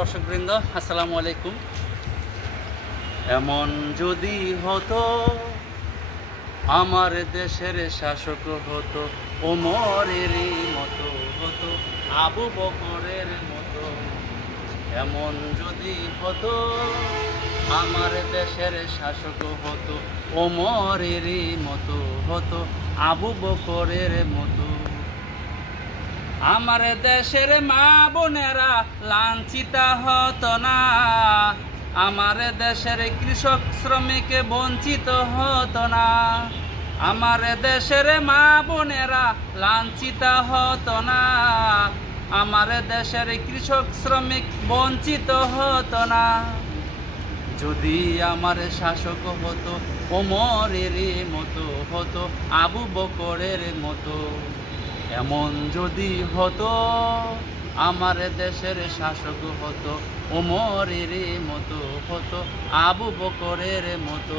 দর্শকবৃন্দ, আসসালামু আলাইকুম। এমন যদি হতো আমার দেশের শাসক হতো, ওমরেরই মতো হতো, আবু বকরের মতো। এমন যদি হতো আমার দেশের শাসক হতো, ওমরেরই মতো হতো, আবু বকরের মতো। আমার দেশের মা বোনেরা লাঞ্ছিত হতো না, আমার দেশের কৃষক শ্রমিক বঞ্চিত হতো না। আমার দেশের মা বোনেরা লাঞ্ছিত হতো না, আমার দেশের কৃষক শ্রমিক বঞ্চিত হতো না। যদি আমার শাসক হতো ওমরের মতো হতো, আবু বকরের মতো। এমন যদি হতো আমার দেশের শাসক হতো, ওমরের মতো হতো, আবু বকরের মতো।